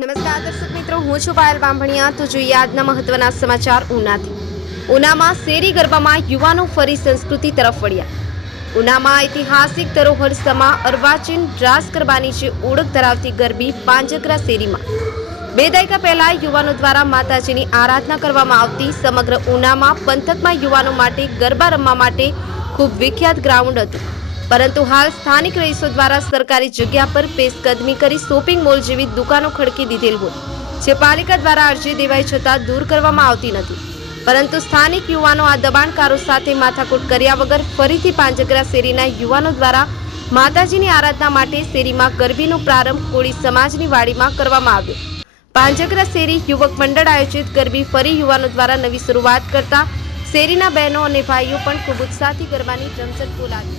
નમસ્કાર દર્શક મિત્રો, હું છું પાયલ બાંભણિયા. તો જોઈએ આજના મહત્વના સમાચાર ઉનાથી. ઉનામાં શેરી ગરબામાં યુવાનો ફરી સંસ્કૃતિ તરફ વળ્યા. ઉનામાં ઐતિહાસિક ધરોહર સમા અર્વાચીન રાસ ગરબાની જે ઓળખ ધરાવતી ગરબી પાંજકરા શેરીમાં. બે દાયકા પહેલા યુવાનો દ્વારા માતાજીની આરાધના કરવામાં આવતી સમગ્ર ઉનામાં પંથકમાં યુવાનો માટે ગરબા રમવા માટે ખૂબ વિખ્યાત ગ્રાઉન્ડ હતું. પરંતુ હાલ સ્થાનિક રહીશો દ્વારા સરકારી જગ્યા પર પેશકદમી કરી શોપિંગ મોલ જેવી દુકાનો ખડકી દીધેલ હોય. જે પાલિકા દ્વારા અરજી દેવાઈ છતાં દૂર કરવામાં આવતી નથી. પરંતુ સ્થાનિક યુવાનો આ દબાણકારો સાથે માથાકૂટ કર્યા વગર ફરીથી પાંજગરા શેરીના યુવાનો દ્વારા માતાજીની આરાધના માટે શેરીમાં ગરબીનો પ્રારંભ કોળી સમાજની વાડીમાં કરવામાં આવ્યો. પાંજગરા શેરી યુવક મંડળ આયોજિત ગરબી ફરી યુવાનો દ્વારા નવી શરૂઆત કરતા શેરીના બહેનો અને ભાઈઓ પણ ખૂબ ઉત્સાહથી ગરબાની રમઝટ બોલાવી.